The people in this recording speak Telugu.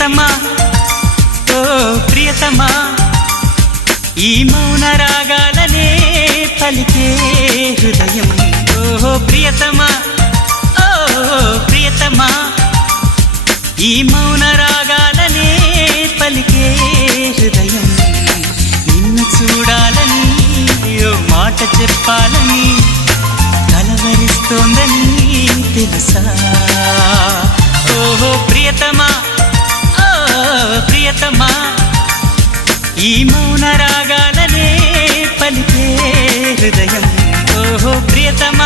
ప్రియతమా ఓ ప్రియతమా ఈ మౌన రాగాలనే పలికే హృదయం ఓ ప్రియతమా ఓ ప్రియతమా ఈ మౌన రాగాలనే పలికే హృదయం నిన్ను చూడాలని ఓ మాట చెప్పాలని కలవరిస్తోందని తెలుసా ఓహో ప్రియతమా ఓ ప్రియతమా ఈ మౌన రాగాలనే పలికే హృదయం ఓహో ప్రియతమా